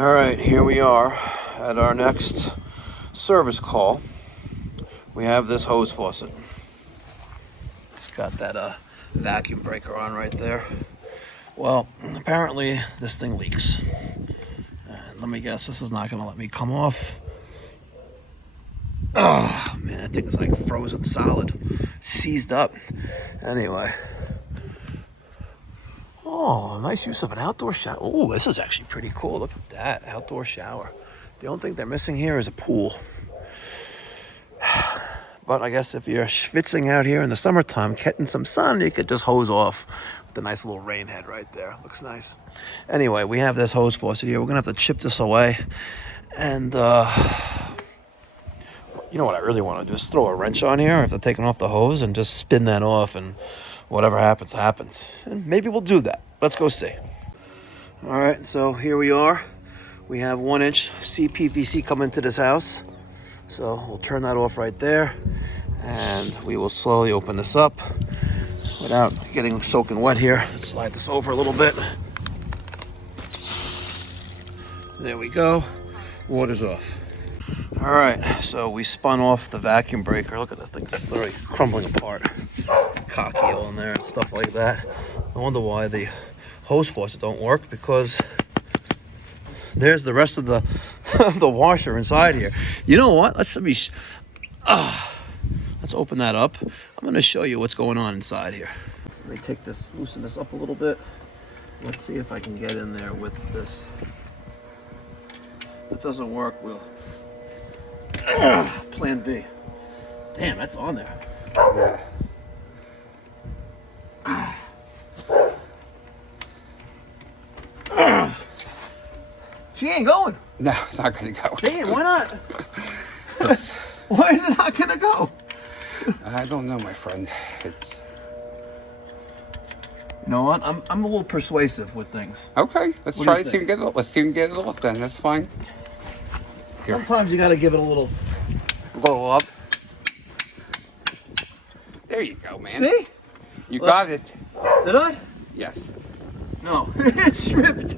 All right, here we are at our next service call. We have this hose faucet. It's got that vacuum breaker on right there. Well, apparently this thing leaks. And let me guess, this is not gonna let me come off. Oh man, that thing is like frozen solid, seized up. Anyway. Oh, nice use of an outdoor shower. Oh, this is actually pretty cool. Look at that, outdoor shower. The only thing they're missing here is a pool. But I guess if you're schwitzing out here in the summertime, getting some sun, you could just hose off with a nice little rain head right there. Looks nice. Anyway, we have this hose faucet here. We're gonna have to chip this away. And you know what I really want to do is throw a wrench on here after taking off the hose and just spin that off, and whatever happens, happens. And maybe we'll do that. Let's go see. All right, so here we are. We have 1-inch CPVC coming into this house. So we'll turn that off right there, and we will slowly open this up without getting soaking wet here. Let's slide this over a little bit. There we go. Water's off. All right, so we spun off the vacuum breaker. Look at this thing, it's literally crumbling apart. Cocky all in there and stuff like that. I wonder why the hose faucet don't work, because there's the rest of the the washer inside here. You know what? Let's open that up. I'm going to show you what's going on inside here. Let me take this, loosen this up a little bit. Let's see if I can get in there with this. If it doesn't work, we'll plan B. Damn, that's on there. She ain't going. No, it's not gonna go. Damn, why not? Why is it not gonna go? I don't know, my friend. It's You know what? I'm a little persuasive with things. okay. Let's What do try you to see think? get it. Let's see if we can get it off. Then that's fine. Here, Sometimes you gotta give it a little. blow up. There you go, man. See? You got it. Did I? Yes. No. It's stripped.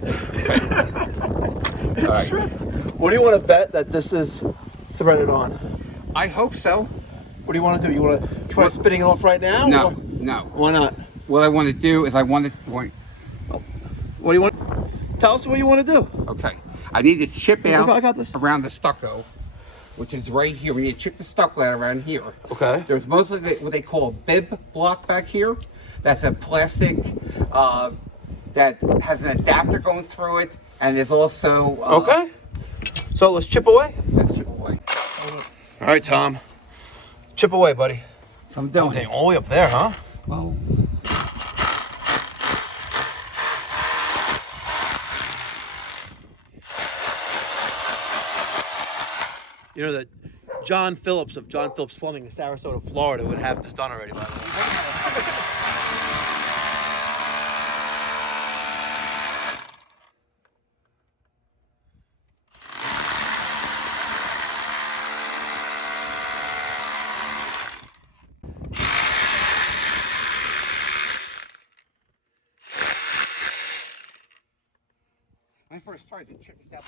It's right. stripped. What do you want to bet that this is threaded on? I hope so. What do you want to do? You want to try spinning it off right now? No, or- no. Why not? What I want to do is What do you want? Tell us what you want to do. Okay. I need to chip I out got this. around the stucco, which is right here. We need to chip the stucco out around here. Okay. There's mostly what they call a bib block back here. That's a plastic that has an adapter going through it, and there's also Okay. So let's chip away. Let's chip away. All right, Tom. Chip away, buddy. So I'm doing Dang, it. all the way up there, huh? Well, You know that John Phillips of John Phillips Plumbing in Sarasota, Florida, would have this done already, by the way. when I first started, the chip was down.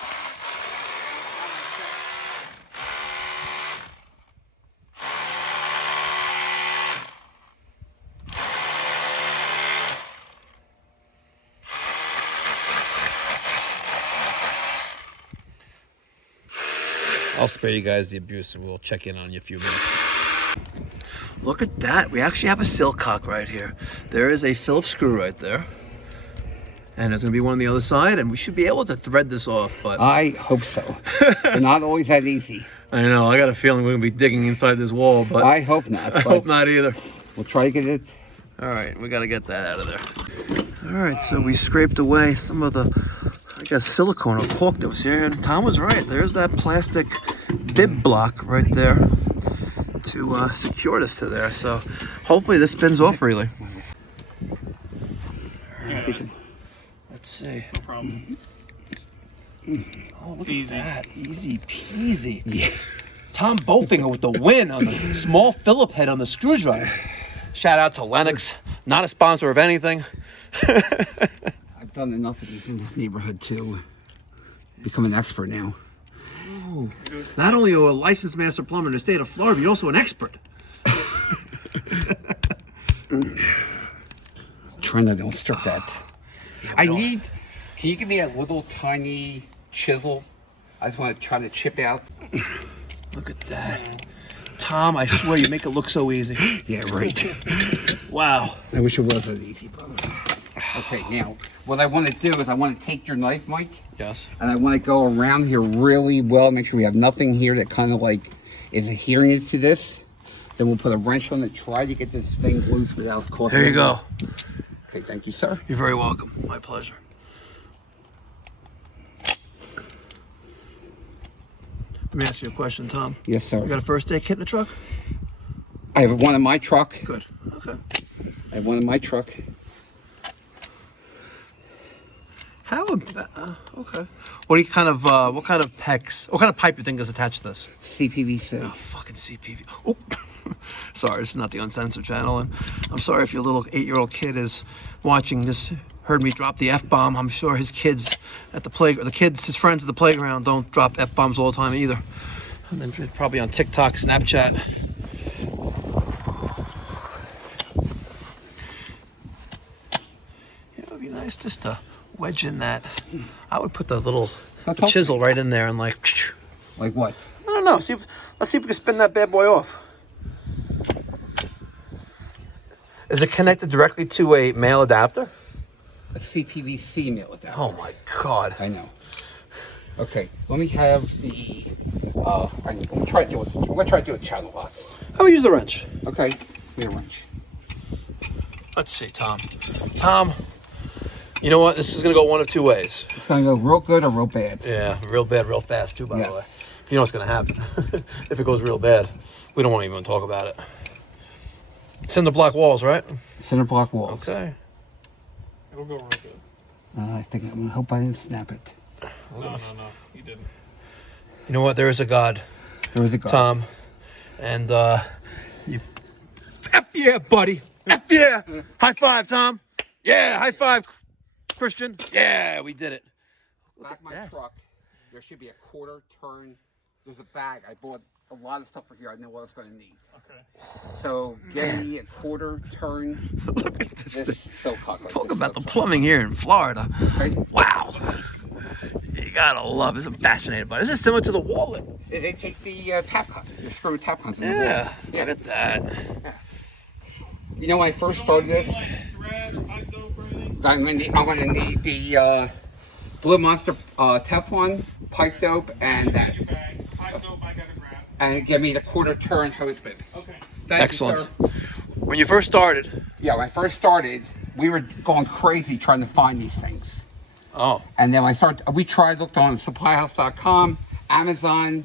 I'll spare you guys the abuse, and we'll check in on you in a few minutes. Look at that. We actually have a silcock right here. There is a Phillips screw right there. And there's going to be one on the other side, and we should be able to thread this off. But I hope so. They're not always that easy. I know. I got a feeling we're going to be digging inside this wall, but I hope not. I hope not either. We'll try to get it. All right, we got to get that out of there. All right, so we scraped away some of the, I guess, silicone or caulk that was here. And Tom was right. There's that plastic bib block right there to secure this to there. So hopefully this spins off really. Let's see. No problem. Oh, look Easy. at that. Easy peasy. Yeah. Tom Bowfinger with the win on the small Phillip head on the screwdriver. Shout out to Lennox. Not a sponsor of anything. I've done enough of these in this neighborhood too. become an expert now. Ooh. Not only are you a licensed master plumber in the state of Florida, but you're also an expert. Trying to illustrate that. I need, can you give me a little tiny chisel? I just want to try to chip out. Look at that. Tom, I swear you make it look so easy. Yeah, right. Wow. I wish it wasn't easy, brother. Okay, now, what I want to do is I want to take your knife, Mike. Yes. And I want to go around here really well, make sure we have nothing here that kind of like is adhering to this. Then we'll put a wrench on it, try to get this thing loose without causing. There you go. Okay, thank you, sir. You're very welcome. My pleasure. Let me ask you a question, Tom. Yes, sir. You got a first aid kit in the truck? I have one in my truck. Good. Okay. I have one in my truck. How about, okay. What kind of PEX, what kind of pipe you think is attached to this? CPVC. Oh, fucking CPV. Oh, sorry, this is not the Uncensored channel, and I'm sorry if your little 8-year-old kid is watching this, heard me drop the F-bomb. I'm sure his kids at the his friends at the playground don't drop F-bombs all the time either. And then probably on TikTok, Snapchat. It would be nice just to wedge in that. I would put the little chisel right in there and like what? I don't know. Let's see if we can spin that bad boy off. Is it connected directly to a male adapter? A CPVC male adapter. Oh my God. I know. Okay, let me have the. I'm gonna try to do a channel box. How about use the wrench? Okay, get a wrench. Let's see, Tom. Tom, you know what? This is gonna go one of two ways. It's gonna go real good or real bad. Yeah, real bad, real fast too. By Yes. the way, you know what's gonna happen if it goes real bad. We don't want to even talk about it. Cinder block walls, right? Cinder block walls. Okay. It'll go real good. I think I hope I didn't snap it. No, you didn't. You know what? There is a God. There was a God. Tom, and you. F yeah, buddy. F yeah. High five, Tom. Yeah, high five, Christian. Yeah, we did it. Back my truck, there should be a quarter turn. There's a bag. I bought a lot of stuff for here. I know what I was going to need. Okay. So get me a quarter turn. Look at this thing. Silk cock. Talk about the plumbing here in Florida. Okay. Wow. You gotta love this. I'm fascinated by it. This is similar to the wall. They take the tap cups. They screw tap cups in the Yeah, wall. look at that. Yeah. You know when I first started this, I'm gonna need the Blue Monster Teflon, pipe dope, and that. And give me the quarter turn hose bib. Okay. Thank Excellent. You, sir. When you first started. Yeah, when I first started, we were going crazy trying to find these things. Oh. And then looked on supplyhouse.com, Amazon.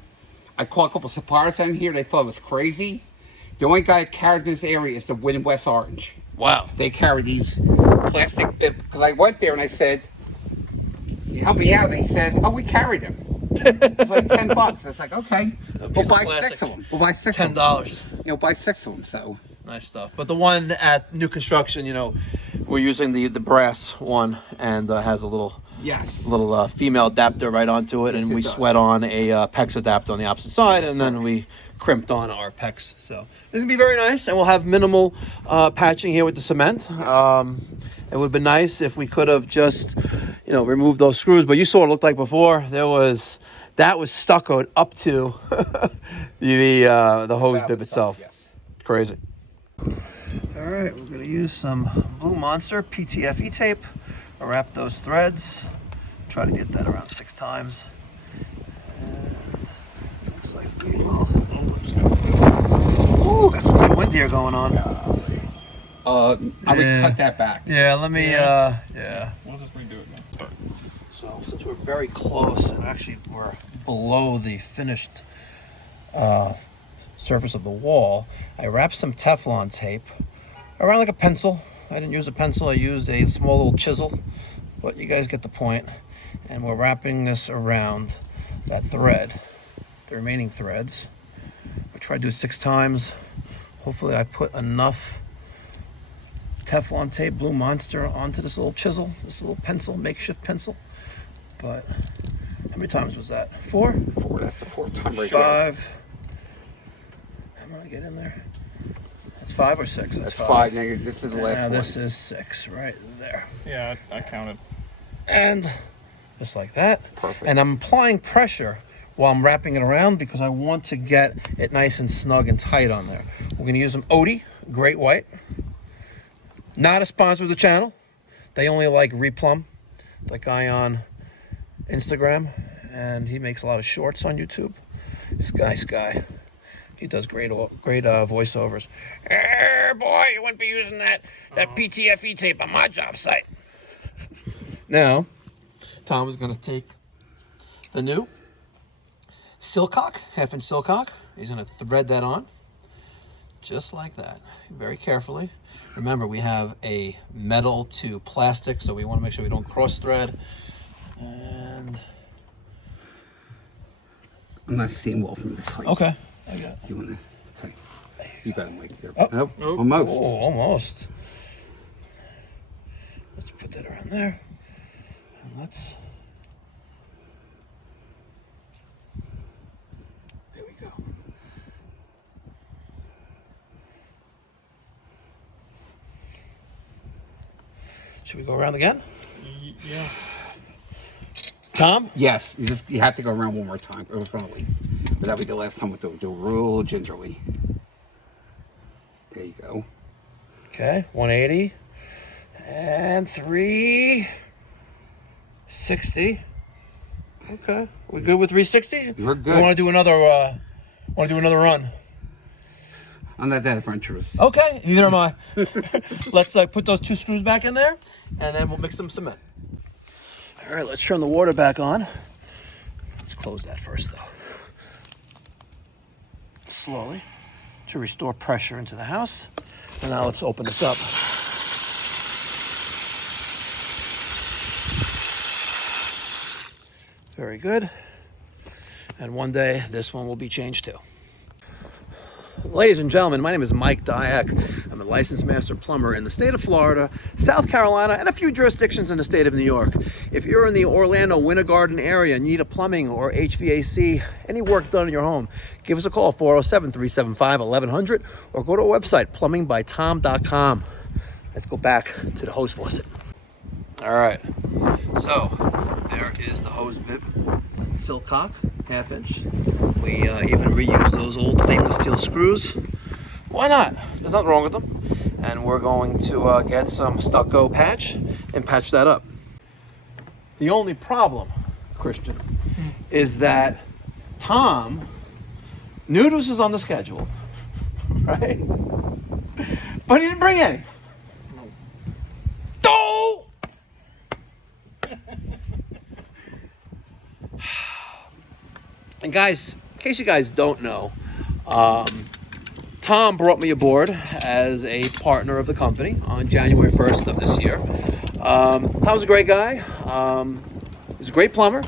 I called a couple suppliers down here. They thought it was crazy. The only guy that carried this area is the Win West Orange. Wow. They carry these plastic bib. Because I went there and I said, "Can you help me out?" And he said, "Oh, we carried them." It's like $10. I was like, "Okay, we'll buy 6 of them. We'll buy 6 of them. $10. You know, buy 6 of them." So Nice stuff. But the one at new construction, you know, we're using the brass one, and has a little female adapter right onto it, Yes, and it we does. sweat on a PEX adapter on the opposite side, and then we crimped on our PEX. So it's gonna be very nice, and we'll have minimal patching here with the cement. It would have been nice if we could have just, you know, removed those screws, but you saw what it looked like before. That was stuccoed up to the hose bib itself. Yes. Crazy. All right, we're going to use some Blue Monster PTFE tape. I'll wrap those threads. Try to get that around 6 times. And looks like we will. Ooh, got some good wind here going on. I would cut that back. Yeah, let me. Yeah. We'll just redo it now. So since we're very close, and actually we're below the finished surface of the wall, I wrapped some Teflon tape around like a pencil. I didn't use a pencil, I used a small little chisel, but you guys get the point. And we're wrapping this around that thread, the remaining threads. I try to do it 6 times. Hopefully I put enough Teflon tape, Blue Monster, onto this little chisel, this little pencil, makeshift pencil. But many times was that? 4? 4. That's the 4th time right there. 5. I'm gonna get in there. That's 5 or 6? That's 5. Now this is the last one. This is 6 right there. Yeah, I counted. And just like that. Perfect. And I'm applying pressure while I'm wrapping it around because I want to get it nice and snug and tight on there. We're gonna use some Odie Great White. Not a sponsor of the channel. They only like Replumb, that guy on Instagram, and he makes a lot of shorts on YouTube. He's a nice guy. He does great voiceovers. Boy, you wouldn't be using that PTFE tape on my job site. Now, Tom is going to take the new Silcock, 1/2-inch Silcock. He's going to thread that on, just like that, very carefully. Remember, we have a metal to plastic, so we want to make sure we don't cross thread. And I'm not seeing well from this height. okay, I got it. You want to? Okay. You got him right there. Oh. Oh, almost. Oh, almost. Let's put that around there. And let's. There we go. Should we go around again? Yeah. Tom? Yes, you have to go around one more time. It was going to leak. But that we did last time with the real gingerly. There you go. Okay, 180 and 360. Okay, we good with 360? We're good. We want to do another. Run. I'm not that adventurous. Okay, neither am I. Let's put those 2 screws back in there, and then we'll mix some cement. All right, let's turn the water back on. Let's close that first, though. Slowly, to restore pressure into the house. And now let's open this up. Very good. And one day, this one will be changed too. Ladies and gentlemen, my name is Mike Dyack. I'm a licensed master plumber in the state of Florida, South Carolina, and a few jurisdictions in the state of New York. If you're in the Orlando, Winter Garden area and you need a plumbing or HVAC, any work done in your home, give us a call, 407-375-1100, or go to our website, plumbingbytom.com. Let's go back to the hose faucet. All right, so there is the hose bib, Silcock, 1/2-inch. We even reuse those old stainless steel screws. Why not? There's nothing wrong with them. And we're going to get some stucco patch and patch that up. The only problem, Christian, is that Tom knew this was on the schedule, right? But he didn't bring any. No! And guys, in case you guys don't know, Tom brought me aboard as a partner of the company on January 1st of this year. Tom's a great guy. He's a great plumber.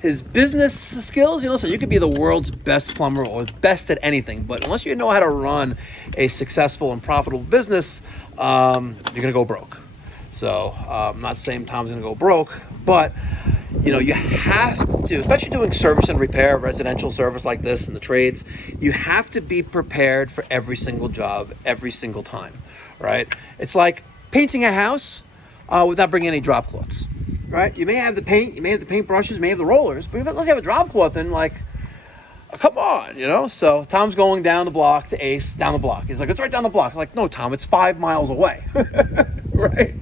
His business skills, listen, you could be the world's best plumber or best at anything, but unless you know how to run a successful and profitable business, you're going to go broke. So I'm not saying Tom's going to go broke, but you have to, especially doing service and repair, residential service like this and the trades, you have to be prepared for every single job, every single time, right? It's like painting a house without bringing any drop cloths, right? You may have the paint, you may have the paint brushes, you may have the rollers, but unless you have a drop cloth in, come on, So Tom's going down the block to Ace, down the block. He's like, it's right down the block. I'm like, no, Tom, it's 5 miles away, right?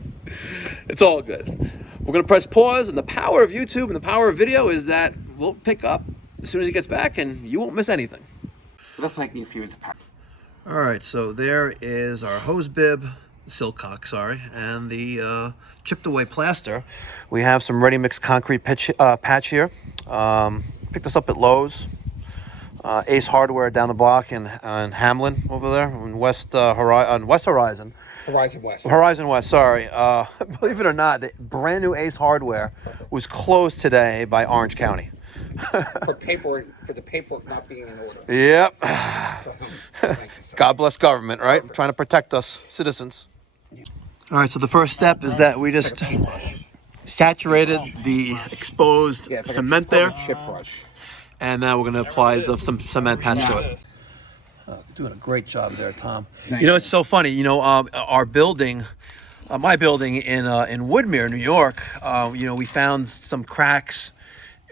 It's all good. We're going to press pause, and the power of YouTube and the power of video is that we'll pick up as soon as he gets back, and you won't miss anything. Looks like you few the pack. All right, so there is our hose bib, Silcock, sorry, and the chipped away plaster. We have some ready mix concrete patch here. Picked this up at Lowe's. Ace Hardware down the block in Hamlin over there on West Horizon. Horizon West, sorry. Believe it or not, the brand new Ace Hardware was closed today by Orange County. For the paperwork not being in order. Yep. So, thank you, sir. God bless government, right? Perfect. Trying to protect us, citizens. All right, so the first step is that we just... saturated the exposed Yeah, it's like cement a there, chip brush. and now we're going to apply some cement patch to it. This. Doing a great job there, Tom. Thank You know, you. it's so funny. You know, our building, my building in Woodmere, New York. You know, we found some cracks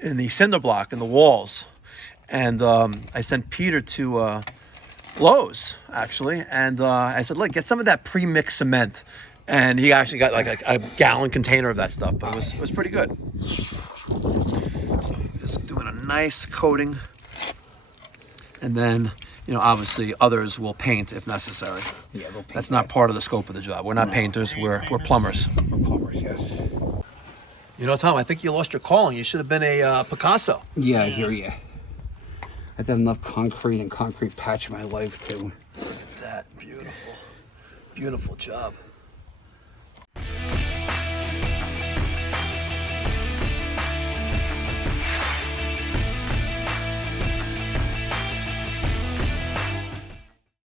in the cinder block in the walls, and I sent Peter to Lowe's actually, and I said, "Look, get some of that pre-mixed cement." And he actually got like a gallon container of that stuff, but it was pretty good. So just doing a nice coating, and then, you know, obviously others will paint if necessary. Yeah, they'll paint That's not part of the scope of the job. We're not painters. We're plumbers. We're plumbers, yes. You know, Tom, I think you lost your calling. You should have been a Picasso. Yeah, I hear you. I've done enough concrete and concrete patch in my life too. That beautiful, beautiful job.